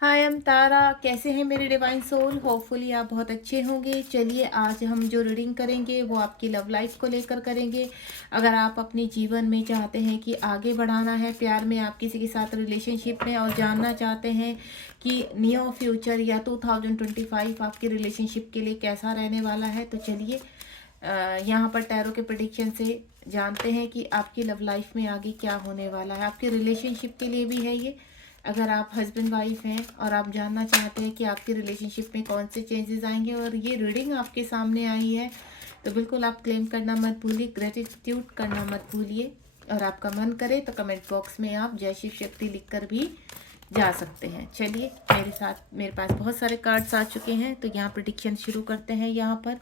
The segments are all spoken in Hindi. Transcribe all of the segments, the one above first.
हाय एम तारा, कैसे हैं मेरे डिवाइन सोल। होपफुली आप बहुत अच्छे होंगे। चलिए आज हम जो रीडिंग करेंगे वो आपकी लव लाइफ को लेकर करेंगे। अगर आप अपने जीवन में चाहते हैं कि आगे बढ़ाना है प्यार में, आप किसी के साथ रिलेशनशिप में, और जानना चाहते हैं कि नियर फ्यूचर या 2025 आपके रिलेशनशिप के लिए कैसा रहने वाला है, तो चलिए यहाँ पर टैरो के प्रेडिक्शन से जानते हैं कि आपकी लव लाइफ में आगे क्या होने वाला है। आपके रिलेशनशिप के लिए भी है ये। अगर आप हस्बैंड वाइफ हैं और आप जानना चाहते हैं कि आपकी रिलेशनशिप में कौन से चेंजेस आएंगे और ये रीडिंग आपके सामने आई है, तो बिल्कुल आप क्लेम करना मत भूलिए, ग्रेटिट्यूड करना मत भूलिए। और आपका मन करे तो कमेंट बॉक्स में आप जय शिव शक्ति लिखकर भी जा सकते हैं। चलिए मेरे पास बहुत सारे कार्ड्स आ चुके हैं, तो यहाँ प्रेडिक्शन शुरू करते हैं। यहाँ पर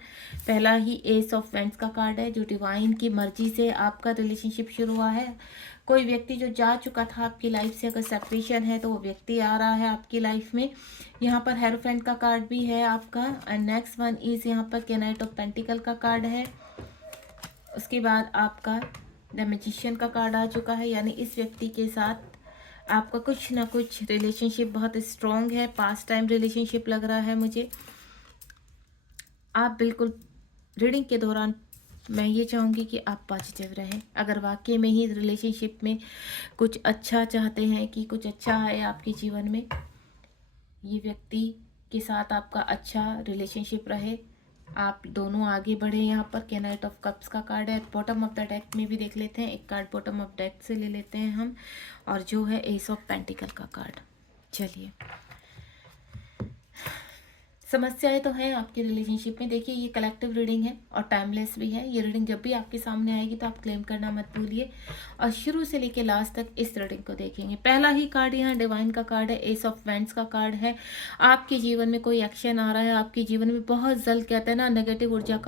पहला ही एस ऑफ वेंट्स का कार्ड है, जो डिवाइन की मर्जी से आपका रिलेशनशिप शुरू हुआ है। कोई व्यक्ति जो जा चुका था आपकी लाइफ से, अगर सेपरेशन है तो वो व्यक्ति आ रहा है आपकी लाइफ में। यहाँ पर हेरोफेंट का कार्ड भी है आपका। एंड नेक्स्ट वन इज यहाँ पर नाइट ऑफ पेंटिकल का कार्ड है। उसके बाद आपका द मैजिशियन का कार्ड आ चुका है, यानी इस व्यक्ति के साथ आपका कुछ ना कुछ रिलेशनशिप बहुत स्ट्रॉन्ग है। पास्ट टाइम रिलेशनशिप लग रहा है मुझे। आप बिल्कुल रीडिंग के दौरान मैं ये चाहूँगी कि आप पॉजिटिव रहें। अगर वाकई में ही रिलेशनशिप में कुछ अच्छा चाहते हैं कि कुछ अच्छा है आपके जीवन में, ये व्यक्ति के साथ आपका अच्छा रिलेशनशिप रहे, आप दोनों आगे बढ़े। यहाँ पर नाइट ऑफ कप्स का कार्ड है। बॉटम ऑफ द डेक में भी देख लेते हैं, एक कार्ड बॉटम ऑफ डेक से ले लेते हैं हम, और जो है एस ऑफ पेंटिकल का कार्ड। चलिए, समस्याएं तो हैं आपके रिलेशनशिप में। देखिए, ये कलेक्टिव रीडिंग है और टाइमलेस भी है। ये रीडिंग जब भी आपके सामने आएगी तो आप क्लेम करना मत भूलिए, और शुरू से लेके लास्ट तक इस रीडिंग को देखेंगे। पहला ही कार्ड यहाँ डिवाइन का कार्ड है, एस ऑफ वेंट्स का कार्ड है। आपके जीवन में कोई एक्शन आ रहा है, आपके जीवन में बहुत जल्द, कहते हैं ना, नेगेटिव ऊर्जा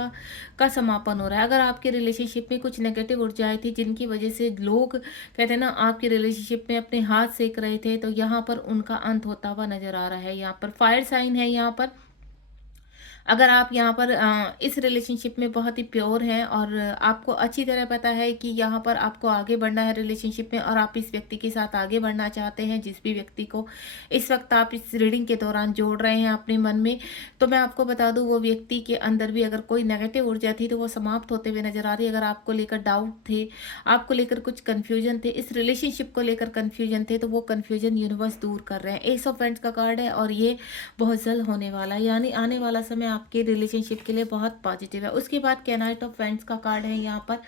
का समापन हो रहा है। अगर आपके रिलेशनशिप में कुछ नेगेटिव ऊर्जाएं थी जिनकी वजह से लोग, कहते हैं ना, आपके रिलेशनशिप में अपने हाथ सेक रहे थे, तो यहाँ पर उनका अंत होता हुआ नजर आ रहा है। यहाँ पर फायर साइन है। यहाँ पर अगर आप यहाँ पर इस रिलेशनशिप में बहुत ही प्योर हैं और आपको अच्छी तरह पता है कि यहाँ पर आपको आगे बढ़ना है रिलेशनशिप में, और आप इस व्यक्ति के साथ आगे बढ़ना चाहते हैं, जिस भी व्यक्ति को इस वक्त आप इस रीडिंग के दौरान जोड़ रहे हैं अपने मन में, तो मैं आपको बता दूं, वो व्यक्ति के अंदर भी अगर कोई नेगेटिव ऊर्जा थी तो वो समाप्त होते हुए नजर आ रही है। अगर आपको लेकर डाउट थे, आपको लेकर कुछ कन्फ्यूजन थे, इस रिलेशनशिप को लेकर कन्फ्यूजन थे, तो वो कन्फ्यूजन यूनिवर्स दूर कर रहे हैं। एस ऑफ पेंट्स का कार्ड है और ये बहुत जल्द होने वाला है, यानी आने वाला समय आपके रिलेशनशिप के लिए बहुत पॉजिटिव है। उसके बाद नाइट ऑफ वेंट्स का कार्ड है यहाँ पर,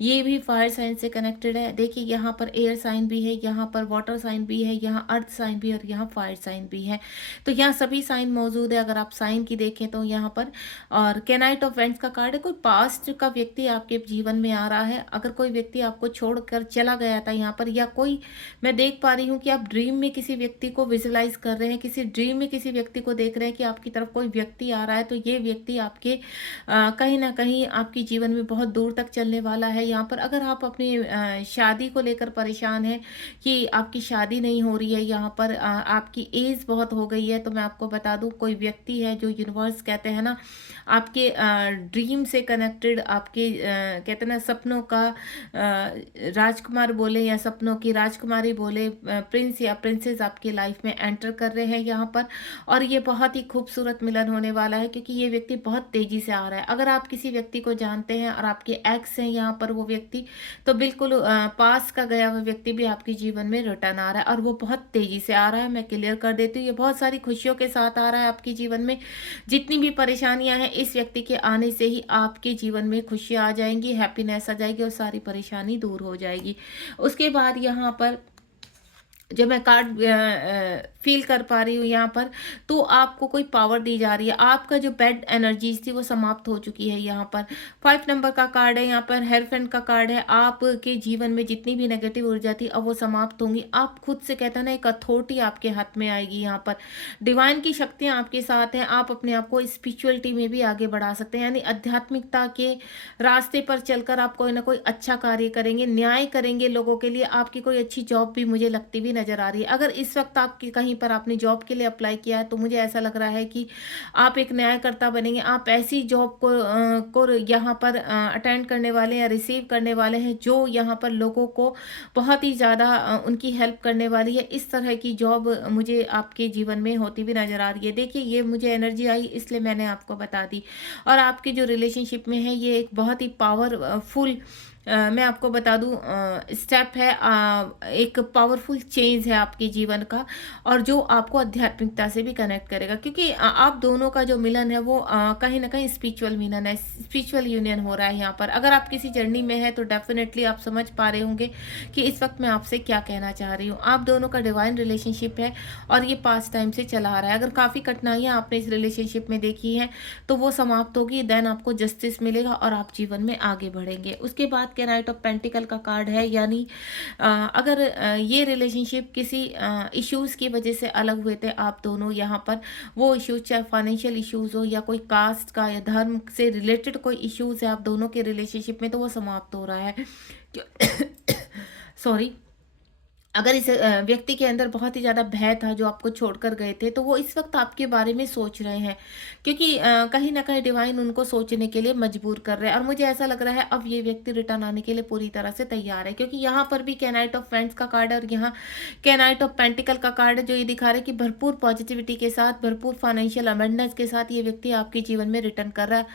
ये भी फायर साइन से कनेक्टेड है। देखिए, यहाँ पर एयर साइन भी है, यहाँ पर वाटर साइन भी है, यहाँ अर्थ साइन भी है और यहाँ फायर साइन भी है। तो यहाँ सभी साइन मौजूद है अगर आप साइन की देखें तो यहाँ पर। और नाइट ऑफ वेंट्स का कार्ड है, कोई पास्ट का व्यक्ति आपके जीवन में आ रहा है। अगर कोई व्यक्ति आपको छोड़कर चला गया था यहाँ पर, या कोई, मैं देख पा रही हूँ कि आप ड्रीम में किसी व्यक्ति को विजुलाइज कर रहे हैं, किसी ड्रीम में किसी व्यक्ति को देख रहे हैं कि आपकी तरफ कोई व्यक्ति आ रहा है, तो ये व्यक्ति आपके कहीं ना कहीं आपके जीवन में बहुत दूर तक चलने वाला है। यहाँ पर अगर आप अपनी शादी को लेकर परेशान हैं कि आपकी शादी नहीं हो रही है, यहाँ पर आपकी एज बहुत हो गई है, तो मैं आपको बता दूं, कोई व्यक्ति है जो यूनिवर्स, कहते हैं ना, आपके ड्रीम से कनेक्टेड, आपके कहते हैं ना, सपनों का राजकुमार बोले या सपनों की राजकुमारी बोले, प्रिंस या प्रिंसेस आपकी लाइफ में एंटर कर रहे हैं यहाँ पर। और ये बहुत ही खूबसूरत मिलन होने वाला है, क्योंकि ये व्यक्ति बहुत तेजी से आ रहा है। अगर आप किसी व्यक्ति को जानते हैं और आपके एक्स हैं यहाँ पर वो व्यक्ति, तो बिल्कुल पास का गया हुआ व्यक्ति भी आपके जीवन में रिटर्न आ रहा है, और वो बहुत तेजी से आ रहा है। मैं क्लियर कर देती हूँ, ये बहुत सारी खुशियों के साथ आ रहा है आपके जीवन में। जितनी भी परेशानियां हैं, इस व्यक्ति के आने से ही आपके जीवन में खुशियां आ जाएंगी, हैप्पीनेस आ जाएगी और सारी परेशानी दूर हो जाएगी। उसके बाद यहाँ पर जब मैं कार्ड फील कर पा रही हूँ यहाँ पर, तो आपको कोई पावर दी जा रही है। आपका जो बैड एनर्जीज थी वो समाप्त हो चुकी है। यहाँ पर 5 नंबर का कार्ड है, यहाँ पर हेयरफेंट का कार्ड है। आपके जीवन में जितनी भी नेगेटिव ऊर्जा थी अब वो समाप्त होंगी। आप खुद से, कहते हैं ना, एक अथॉरिटी आपके हाथ में आएगी। यहाँ पर डिवाइन की शक्तियाँ आपके साथ हैं। आप अपने आप को स्पिरिचुअलिटी में भी आगे बढ़ा सकते हैं, यानी आध्यात्मिकता के रास्ते पर चलकर आप कोई ना कोई अच्छा कार्य करेंगे, न्याय करेंगे लोगों के लिए। आपकी कोई अच्छी जॉब भी मुझे लगती भी नज़र आ रही है। अगर इस वक़्त आपकी कहीं पर आपने जॉब के लिए अप्लाई किया है, तो मुझे ऐसा लग रहा है कि आप एक न्यायकर्ता बनेंगे। आप ऐसी जॉब को यहाँ पर अटेंड करने वाले या रिसीव करने वाले हैं, जो यहाँ पर लोगों को बहुत ही ज़्यादा उनकी हेल्प करने वाली है। इस तरह की जॉब मुझे आपके जीवन में होती हुई नज़र आ रही है। देखिए, ये मुझे एनर्जी आई, इसलिए मैंने आपको बता दी। और आपकी जो रिलेशनशिप में है, ये एक बहुत ही पावरफुल मैं आपको बता दूं स्टेप है, एक पावरफुल चेंज है आपके जीवन का, और जो आपको आध्यात्मिकता से भी कनेक्ट करेगा, क्योंकि आप दोनों का जो मिलन है वो कहीं ना कहीं स्पिरिचुअल मिलन है, स्पिरिचुअल यूनियन हो रहा है यहाँ पर। अगर आप किसी जर्नी में है तो डेफिनेटली आप समझ पा रहे होंगे कि इस वक्त मैं आपसे क्या कहना चाह रही हूँ। आप दोनों का डिवाइन रिलेशनशिप है और ये पास्ट टाइम से चला आ रहा है। अगर काफ़ी कठिनाइयाँ आपने इस रिलेशनशिप में देखी हैं तो वो समाप्त होगी, देन आपको जस्टिस मिलेगा और आप जीवन में आगे बढ़ेंगे। उसके बाद के नाइट ऑफ पेंटिकल का कार्ड है, यानी अगर ये रिलेशनशिप किसी इश्यूज की वजह से अलग हुए थे आप दोनों, यहाँ पर वो इश्यूज चाहे फाइनेंशियल इश्यूज हो या कोई कास्ट का या धर्म से रिलेटेड कोई इश्यूज है आप दोनों के रिलेशनशिप में, तो वो समाप्त हो रहा है। सॉरी। अगर इस व्यक्ति के अंदर बहुत ही ज़्यादा भय था जो आपको छोड़कर गए थे, तो वो इस वक्त आपके बारे में सोच रहे हैं, क्योंकि कहीं ना कहीं डिवाइन उनको सोचने के लिए मजबूर कर रहे हैं। और मुझे ऐसा लग रहा है अब ये व्यक्ति रिटर्न आने के लिए पूरी तरह से तैयार है, क्योंकि यहाँ पर भी कैनाइट ऑफ फ्रेंड्स का कार्ड है और यहाँ कैनाइट ऑफ पेंटिकल का कार्ड है, जो ये दिखा रहा है कि भरपूर पॉजिटिविटी के साथ, भरपूर फाइनेंशियल अबंडेंस के साथ ये व्यक्ति आपके जीवन में रिटर्न कर रहा है।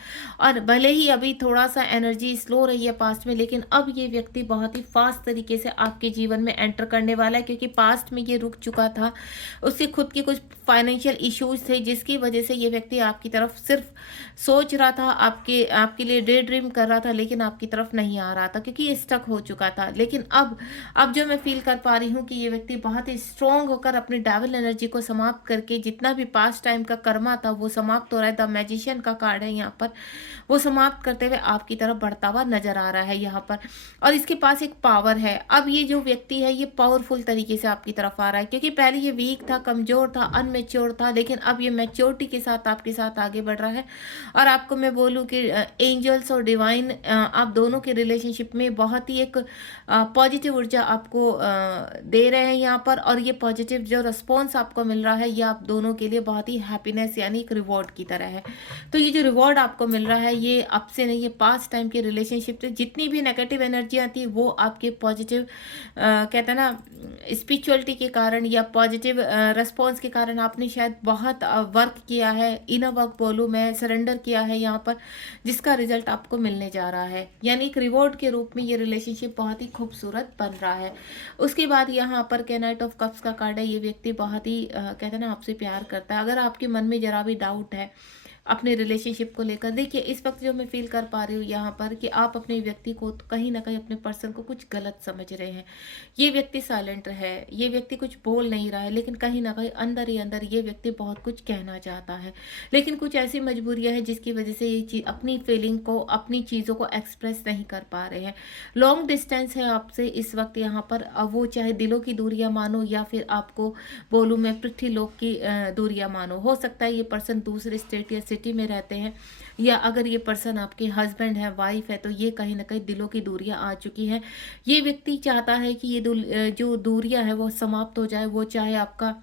और भले ही अभी थोड़ा सा एनर्जी स्लो रही है पास्ट में, लेकिन अब ये व्यक्ति बहुत ही फास्ट तरीके से आपके जीवन में एंटर करने वाला है, क्योंकि पास्ट में ये रुक चुका था। उसके खुद के कुछ फाइनेंशियल इश्यूज थे, जिसकी वजह से ये व्यक्ति आपकी तरफ सिर्फ सोच रहा था, आपके लिए डे ड्रीम कर रहा था, लेकिन आपकी तरफ नहीं आ रहा था, क्योंकि ये स्टक हो चुका था। लेकिन अब जो मैं फील कर पा रही हूँ कि ये व्यक्ति बहुत ही स्ट्रांग होकर अपनी डेविल एनर्जी को समाप्त करके, जितना भी पास्ट टाइम का कर्मा था वो समाप्त हो रहा है। द मैजिशियन का कार्ड है यहाँ पर, वो समाप्त करते हुए आपकी तरफ बढ़ता हुआ नजर आ रहा है यहाँ पर। और इसके पास एक पावर है। अब ये जो व्यक्ति है ये पावरफुल तरीके से आपकी तरफ आ रहा है, क्योंकि पहले ये वीक था, कमजोर था, अनमेच्योर था, लेकिन अब ये मैच्योरिटी के साथ आपके साथ आगे बढ़ रहा है। और आपको मैं बोलूँ कि एंजल्स और डिवाइन आप दोनों के रिलेशनशिप में बहुत ही एक पॉजिटिव ऊर्जा आपको दे रहे हैं यहाँ पर। और ये पॉजिटिव जो रिस्पॉन्स आपको मिल रहा है, ये आप दोनों के लिए बहुत ही हैप्पीनेस यानी एक रिवॉर्ड की तरह है। तो ये जो रिवॉर्ड आपको मिल रहा है, ये अब से नहीं, ये पास्ट टाइम के रिलेशनशिप से जितनी भी नेगेटिव एनर्जियाँ थी वो आपके पॉजिटिव कहते हैं ना स्पिरिचुअलिटी के कारण या पॉजिटिव रिस्पॉन्स के कारण आपने शायद बहुत वर्क किया है, इनर वर्क बोलूँ मैं, सरेंडर किया है यहाँ पर, जिसका रिजल्ट आपको मिलने जा रहा है। यानी एक रिवॉर्ड के रूप में ये रिलेशनशिप बहुत ही खूबसूरत बन रहा है। उसके बाद यहाँ पर के नाइट ऑफ कप्स का कार्ड है। ये व्यक्ति बहुत ही कहते हैं ना आपसे प्यार करता है। अगर आपके मन में जरा भी डाउट है अपने रिलेशनशिप को लेकर, देखिए इस वक्त जो मैं फील कर पा रही हूँ यहाँ पर कि आप अपने व्यक्ति को कहीं ना कहीं अपने पर्सन को कुछ गलत समझ रहे हैं। ये व्यक्ति साइलेंट है, ये व्यक्ति कुछ बोल नहीं रहा है, लेकिन कहीं ना कहीं अंदर ही अंदर ये व्यक्ति बहुत कुछ कहना चाहता है, लेकिन कुछ ऐसी मजबूरियां हैं जिसकी वजह से ये चीज अपनी फीलिंग को, अपनी चीज़ों को एक्सप्रेस नहीं कर पा रहे हैं। लॉन्ग डिस्टेंस है आपसे इस वक्त यहाँ पर। अब वो चाहे दिलों की दूरियां मानो या फिर आपको बोलूँ मैं पृथ्वी लोक की दूरियां मानो। हो सकता है ये पर्सन दूसरे स्टेट या सिटी में रहते हैं, या अगर ये पर्सन आपके हस्बैंड है, वाइफ है, तो ये कहीं ना कहीं दिलों की दूरियां आ चुकी हैं। ये व्यक्ति चाहता है कि ये जो दूरियां है वो समाप्त हो जाए। वो चाहे आपका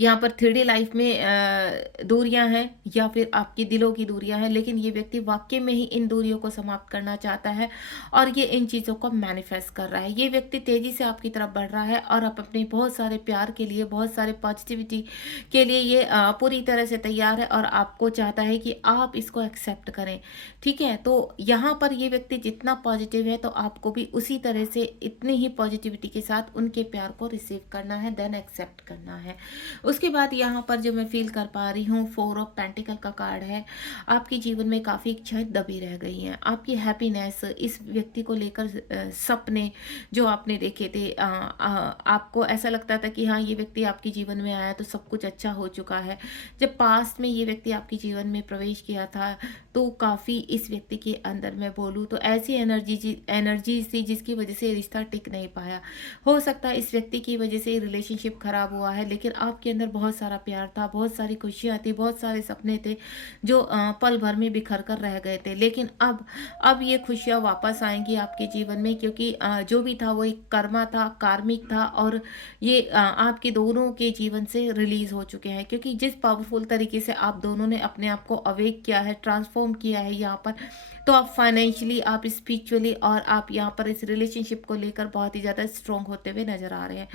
यहाँ पर 3D लाइफ में दूरियां हैं या फिर आपकी दिलों की दूरियां हैं, लेकिन ये व्यक्ति वाकई में ही इन दूरियों को समाप्त करना चाहता है और ये इन चीज़ों को मैनिफेस्ट कर रहा है। ये व्यक्ति तेजी से आपकी तरफ बढ़ रहा है और आप अपने बहुत सारे प्यार के लिए, बहुत सारे पॉजिटिविटी के लिए ये पूरी तरह से तैयार है और आपको चाहता है कि आप इसको एक्सेप्ट करें। ठीक है, तो यहाँ पर ये व्यक्ति जितना पॉजिटिव है तो आपको भी उसी तरह से इतनी ही पॉजिटिविटी के साथ उनके प्यार को रिसीव करना है, देन एक्सेप्ट करना है। उसके बाद यहाँ पर जो मैं फील कर पा रही हूँ 4 ऑफ पेंटिकल का कार्ड है। आपके जीवन में काफ़ी इच्छाएं दबी रह गई हैं। आपकी हैप्पीनेस, इस व्यक्ति को लेकर सपने जो आपने देखे थे, आपको ऐसा लगता था कि हाँ ये व्यक्ति आपके जीवन में आया तो सब कुछ अच्छा हो चुका है। जब पास्ट में ये व्यक्ति आपके जीवन में प्रवेश किया था तो काफ़ी इस व्यक्ति के अंदर मैं बोलूँ तो ऐसी एनर्जी थी जिसकी वजह से रिश्ता टिक नहीं पाया। हो सकता है इस व्यक्ति की वजह से रिलेशनशिप खराब हुआ है, लेकिन आपके अंदर बहुत सारा प्यार था, बहुत सारी खुशियाँ थी, बहुत सारे सपने थे जो पल भर में बिखर कर रह गए थे। लेकिन अब ये खुशियाँ वापस आएँगी आपके जीवन में, क्योंकि जो भी था वो एक कर्मा था, कार्मिक था, और ये आपके दोनों के जीवन से रिलीज़ हो चुके हैं, क्योंकि जिस पावरफुल तरीके से आप दोनों ने अपने आप को अवेक किया है, ट्रांसफ़ॉर्म किया है यहाँ पर, तो आप फाइनेंशियली, आप स्पिरिचुअली, और आप यहाँ पर इस रिलेशनशिप को लेकर बहुत ही ज़्यादा स्ट्रॉन्ग होते हुए नज़र आ रहे हैं।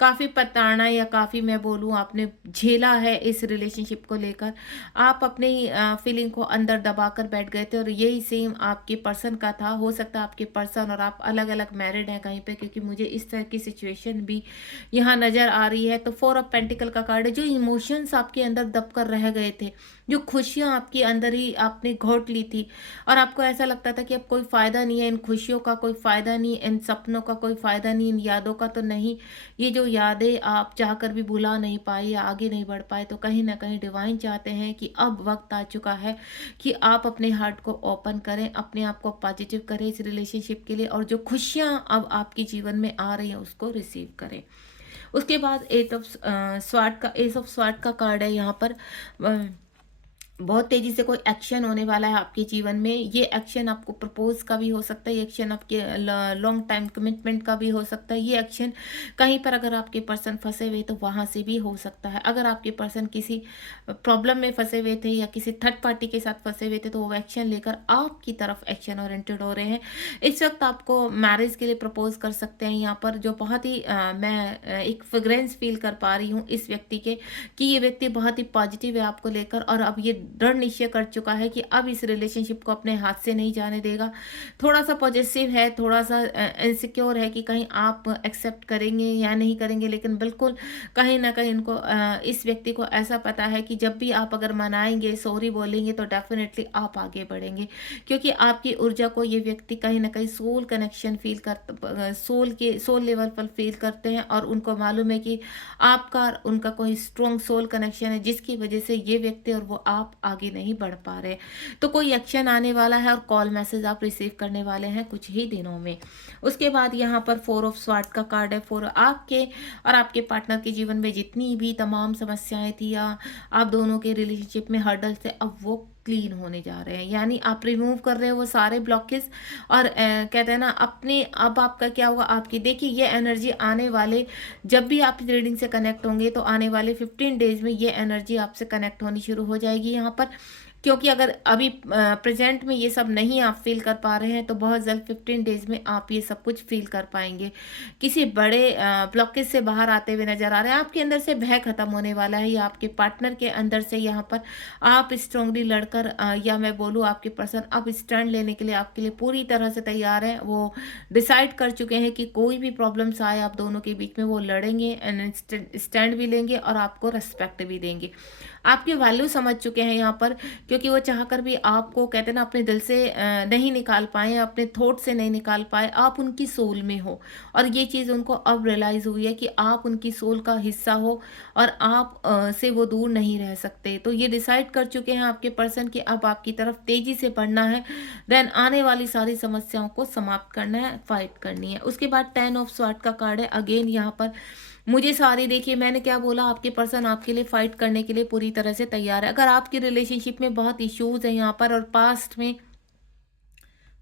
काफ़ी प्रताड़ना, या काफ़ी मैं बोलूँ आपने झेला है इस रिलेशनशिप को लेकर। आप अपनी फीलिंग को अंदर दबाकर बैठ गए थे, और यही सेम आपके पर्सन का था। हो सकता है आपके पर्सन और आप अलग-अलग मैरिड हैं कहीं पे, क्योंकि मुझे इस तरह की सिचुएशन भी यहाँ नज़र आ रही है। तो 4 ऑफ पेंटिकल का कार्ड है, जो इमोशंस आपके अंदर दब कर रह गए थे, जो खुशियाँ आपके अंदर ही आपने घोंट ली थी, और आपको ऐसा लगता था कि अब कोई फ़ायदा नहीं है, इन खुशियों का कोई फ़ायदा नहीं, इन सपनों का कोई फ़ायदा नहीं, इन यादों का तो नहीं। ये जो यादें आप चाहकर भी भुला नहीं पाए या आगे नहीं बढ़ पाए, तो कहीं न कहीं डिवाइन चाहते हैं कि अब वक़्त आ चुका है कि आप अपने हार्ट को ओपन करें, अपने आप को पॉजिटिव करें इस रिलेशनशिप के लिए, और जो खुशियाँ अब आपके जीवन में आ रही हैं उसको रिसीव करें। उसके बाद एस ऑफ स्वॉर्ड का कार्ड है यहाँ पर। बहुत तेज़ी से कोई एक्शन होने वाला है आपके जीवन में। ये एक्शन आपको प्रपोज़ का भी हो सकता है, ये एक्शन आपके लॉन्ग टाइम कमिटमेंट का भी हो सकता है, ये एक्शन कहीं पर अगर आपके पर्सन फँसे हुए तो वहाँ से भी हो सकता है। अगर आपके पर्सन किसी प्रॉब्लम में फँसे हुए थे या किसी थर्ड पार्टी के साथ फँसे हुए थे, तो वो एक्शन लेकर आपकी तरफ एक्शन ओरिएंटेड हो रहे हैं। इस वक़्त आपको मैरिज के लिए प्रपोज़ कर सकते हैं यहाँ पर, जो बहुत ही मैं एक फ्रेग्रेंस फ़ील कर पा रही हूँ इस व्यक्ति के, कि ये व्यक्ति बहुत ही पॉजिटिव है आपको लेकर, और अब ये दृढ़ निश्चय कर चुका है कि अब इस रिलेशनशिप को अपने हाथ से नहीं जाने देगा। थोड़ा-सा पॉजेसिव है, थोड़ा-सा इनसिक्योर है कि कहीं आप एक्सेप्ट करेंगे या नहीं करेंगे, लेकिन बिल्कुल कहीं न कहीं इनको इस व्यक्ति को ऐसा पता है कि जब भी आप अगर मनाएँगे, सॉरी बोलेंगे, तो डेफ़िनेटली आप आगे बढ़ेंगे। क्योंकि आपकी ऊर्जा को ये व्यक्ति कहीं न कहीं soul connection feel soul level पर फ़ील करते हैं, और उनको मालूम है कि आपका और उनका कोई स्ट्रॉन्ग सोल कनेक्शन है, जिसकी वजह से ये व्यक्ति और वो आप आगे नहीं बढ़ पा रहे। तो कोई एक्शन आने वाला है, और कॉल मैसेज आप रिसीव करने वाले हैं कुछ ही दिनों में। उसके बाद यहाँ पर 4 ऑफ स्वॉर्ड का कार्ड है। 4 आपके और आपके पार्टनर के जीवन में जितनी भी तमाम समस्याएं थी, या आप दोनों के रिलेशनशिप में हर्डल थे, अब वो क्लीन होने जा रहे हैं। यानी आप रिमूव कर रहे हो वो सारे ब्लॉकेज, और कहते हैं ना, अपने अब आपका क्या होगा, आपकी देखिए ये एनर्जी आने वाले, जब भी आप इस रीडिंग से कनेक्ट होंगे, तो आने वाले 15 डेज में ये एनर्जी आपसे कनेक्ट होनी शुरू हो जाएगी यहाँ पर। क्योंकि अगर अभी प्रेजेंट में ये सब नहीं आप फील कर पा रहे हैं, तो बहुत जल्द 15 डेज में आप ये सब कुछ फील कर पाएंगे। किसी बड़े ब्लॉकेज से बाहर आते हुए नजर आ रहे हैं। आपके अंदर से भय खत्म होने वाला है, या आपके पार्टनर के अंदर से यहाँ पर आप स्ट्रांगली लड़कर या मैं बोलूँ आपके पर्सन अब स्टैंड लेने के लिए आपके लिए पूरी तरह से तैयार है। वो डिसाइड कर चुके हैं कि कोई भी प्रॉब्लम्स आए आप दोनों के बीच में, वो लड़ेंगे एंड स्टैंड भी लेंगे, और आपको रेस्पेक्ट भी देंगे। आपकी वैल्यू समझ चुके हैं यहाँ पर, क्योंकि वो चाहकर भी आपको, कहते हैं ना, अपने दिल से नहीं निकाल पाए, अपने थॉट से नहीं निकाल पाए, आप उनकी सोल में हो, और ये चीज़ उनको अब रियलाइज़ हुई है कि आप उनकी सोल का हिस्सा हो, और आप से वो दूर नहीं रह सकते। तो ये डिसाइड कर चुके हैं आपके पर्सन कि अब आपकी तरफ तेज़ी से बढ़ना है, देन आने वाली सारी समस्याओं को समाप्त करना है, फाइट करनी है। उसके बाद 10 ऑफ स्वॉर्ड का कार्ड है। अगेन यहाँ पर मुझे सारी, देखिए मैंने क्या बोला, आपके पर्सन आपके लिए फाइट करने के लिए पूरी तरह से तैयार है। अगर आपकी रिलेशनशिप में बहुत इश्यूज हैं यहाँ पर, और पास्ट में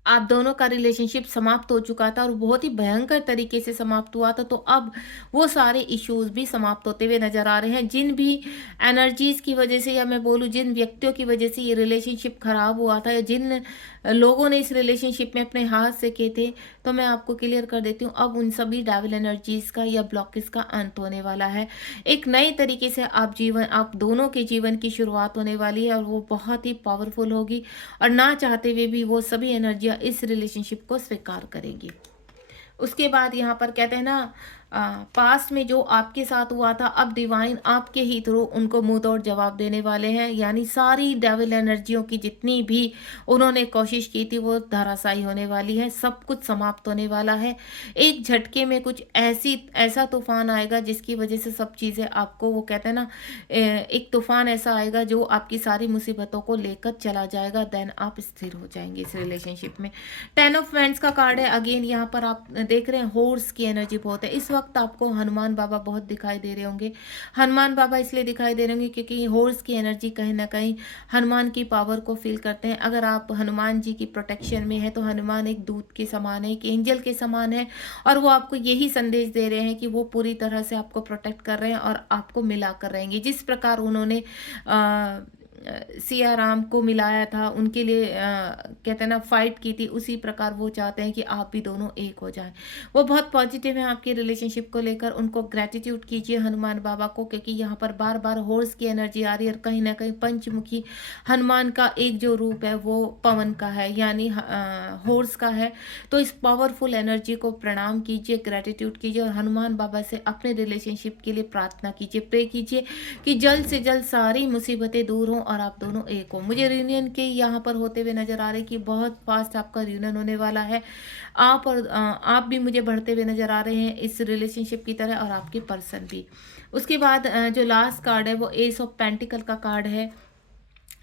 आप दोनों का रिलेशनशिप समाप्त हो चुका था, और बहुत ही भयंकर तरीके से समाप्त हुआ था, तो अब वो सारे इश्यूज भी समाप्त होते हुए नजर आ रहे हैं। जिन भी एनर्जीज की वजह से, या मैं बोलूँ जिन व्यक्तियों की वजह से ये रिलेशनशिप खराब हुआ था, या जिन लोगों ने इस रिलेशनशिप में अपने हाथ से किए थे, तो मैं आपको क्लियर कर देती हूँ, अब उन सभी डेविल एनर्जीज का या ब्लॉकेज का अंत होने वाला है। एक नए तरीके से आप दोनों के जीवन की शुरुआत होने वाली है, और वो बहुत ही पावरफुल होगी, और ना चाहते हुए भी वो सभी एनर्जियाँ इस रिलेशनशिप को स्वीकार करेंगी। उसके बाद यहाँ पर कहते हैं ना, पास्ट में जो आपके साथ हुआ था, अब डिवाइन आपके ही थ्रू उनको मुंह तोड़ जवाब देने वाले हैं। यानी सारी डेविल एनर्जियों की जितनी भी उन्होंने कोशिश की थी, वो धराशायी होने वाली है, सब कुछ समाप्त होने वाला है। एक झटके में कुछ ऐसा तूफान आएगा जिसकी वजह से सब चीज़ें आपको, वो कहते हैं ना, एक तूफान ऐसा आएगा जो आपकी सारी मुसीबतों को लेकर चला जाएगा, देन आप स्थिर हो जाएंगे इस रिलेशनशिप में। 10 ऑफ वैंड्स का कार्ड है। अगेन यहाँ पर आप देख रहे हैं हॉर्स की एनर्जी बहुत है इस वक्त। वक्त आपको हनुमान बाबा बहुत दिखाई दे रहे होंगे। हनुमान बाबा इसलिए दिखाई दे रहे होंगे क्योंकि हॉर्स की एनर्जी कहीं न कहीं हनुमान की पावर को फ़ील करते हैं। अगर आप हनुमान जी की प्रोटेक्शन में हैं, तो हनुमान एक दूत के समान है, एक एंजल के समान है और वो आपको यही संदेश दे रहे हैं कि वो पूरी तरह से आपको प्रोटेक्ट कर रहे हैं और आपको मिला कर रहेंगे। जिस प्रकार उन्होंने सिया राम को मिलाया था, उनके लिए कहते हैं ना फाइट की थी, उसी प्रकार वो चाहते हैं कि आप भी दोनों एक हो जाएँ। वो बहुत पॉजिटिव हैं आपके रिलेशनशिप को लेकर, उनको ग्रैटिट्यूड कीजिए हनुमान बाबा को, क्योंकि यहाँ पर बार-बार हॉर्स की एनर्जी आ रही है और कहीं न कहीं पंचमुखी हनुमान का एक जो रूप है वो पवन का है, यानी हॉर्स का है। तो इस पावरफुल एनर्जी को प्रणाम कीजिए, ग्रैटिट्यूड कीजिए और हनुमान बाबा से अपने रिलेशनशिप के लिए प्रार्थना कीजिए, प्रे कीजिए कि जल्द से जल्द सारी मुसीबतें दूर हों और आप दोनों एक हो। मुझे रियूनियन के यहाँ पर होते हुए नज़र आ रहे हैं कि बहुत फास्ट आपका रियूनियन होने वाला है। आप भी मुझे बढ़ते हुए नज़र आ रहे हैं इस रिलेशनशिप की तरह और आपके पर्सन भी। उसके बाद जो लास्ट कार्ड है वो एस ऑफ पेंटिकल का कार्ड है।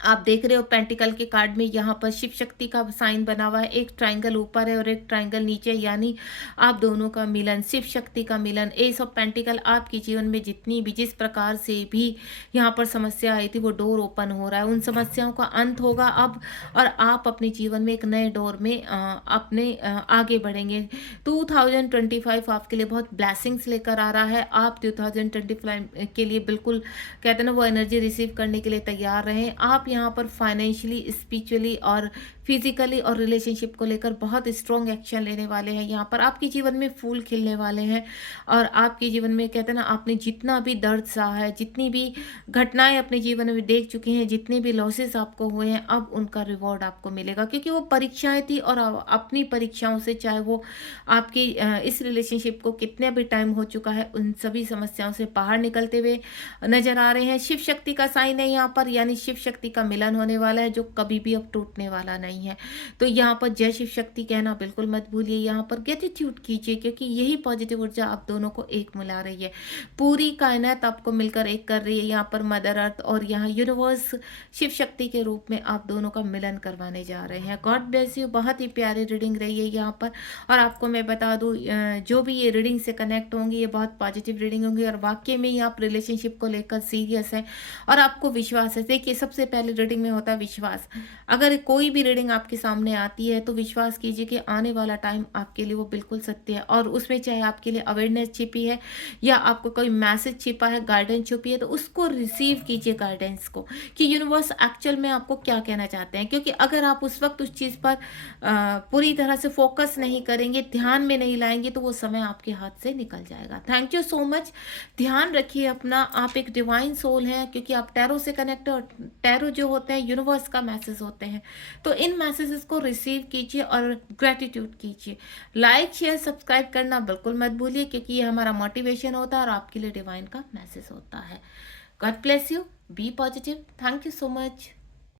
आप देख रहे हो पेंटिकल के कार्ड में यहाँ पर शिव शक्ति का साइन बना हुआ है, एक ट्रायंगल ऊपर है और एक ट्रायंगल नीचे, यानी आप दोनों का मिलन, शिव शक्ति का मिलन। एस ऑफ पेंटिकल आपके जीवन में जितनी भी जिस प्रकार से भी यहाँ पर समस्या आई थी वो डोर ओपन हो रहा है, उन समस्याओं का अंत होगा अब और आप अपने जीवन में एक नए डोर में आगे बढ़ेंगे। 2025 आपके लिए बहुत ब्लेसिंग्स लेकर आ रहा है। आप 2025 के लिए बिल्कुल कहते हैं ना वो एनर्जी रिसीव करने के लिए तैयार रहें। आप यहाँ पर फाइनेंशियली, स्पिरिचुअली और फिजिकली और रिलेशनशिप को लेकर बहुत स्ट्रॉन्ग एक्शन लेने वाले हैं। यहाँ पर आपके जीवन में फूल खिलने वाले हैं और आपके जीवन में कहते हैं ना आपने जितना भी दर्द सहा है, जितनी भी घटनाएं अपने जीवन में देख चुके हैं, जितने भी लॉसेस आपको हुए हैं, अब उनका रिवॉर्ड आपको मिलेगा, क्योंकि वो परीक्षाएं थी और अपनी परीक्षाओं से, चाहे वो आपकी इस रिलेशनशिप को कितने भी टाइम हो चुका है, उन सभी समस्याओं से बाहर निकलते हुए नजर आ रहे हैं। शिव शक्ति का साइन है यहाँ पर, यानी शिव शक्ति का मिलन होने वाला है जो कभी भी अब टूटने वाला नहीं है। तो यहाँ पर जय शिव शक्ति कहना बिल्कुल मत भूलिए। यहाँ पर ग्रेटिट्यूड कीजिए, क्योंकि यही पॉजिटिव ऊर्जा आप दोनों को एक मिला रही है। पूरी कायनात आपको मिलकर एक कर रही है। यहाँ पर मदर अर्थ और यहाँ यूनिवर्स शिव शक्ति के रूप में आप दोनों का मिलन करवाने जा रहे हैं। God bless you. बहुत ही प्यारी रीडिंग रही है यहाँ पर। और आपको मैं बता दूँ, जो भी ये रीडिंग से कनेक्ट होंगी ये बहुत पॉजिटिव रीडिंग होंगी और वाकई में ही आप रिलेशनशिप को लेकर सीरियस है और आपको विश्वास है। देखिए, सबसे पहले रीडिंग में होता है विश्वास। अगर कोई भी रीडिंग आपके सामने आती है तो विश्वास कीजिए कि आने वाला टाइम आपके लिए वो बिल्कुल सत्य है और उसमें चाहे आपके लिए अवेयरनेस छिपी है या आपको कोई मैसेज छिपा है, गाइडेंस छुपी है, तो उसको रिसीव कीजिए गाइडेंस को कि यूनिवर्स एक्चुअल में आपको क्या कहना चाहते हैं। क्योंकि अगर आप उस वक्त उस चीज़ पर पूरी तरह से फोकस नहीं करेंगे, ध्यान में नहीं लाएंगे, तो वो समय आपके हाथ से निकल जाएगा। Thank you so much. ध्यान रखिए अपना, आप एक डिवाइन सोल हैं, क्योंकि आप टैरो से कनेक्ट है और टैरो जो होते हैं यूनिवर्स का मैसेज होते हैं। तो इन मैसेजेस को रिसीव कीजिए और ग्रेटिट्यूड कीजिए। लाइक, शेयर, सब्सक्राइब करना बिल्कुल मत भूलिए, क्योंकि ये हमारा मोटिवेशन होता है और आपके लिए डिवाइन का मैसेज होता है। God bless you. Be positive. Thank you so much.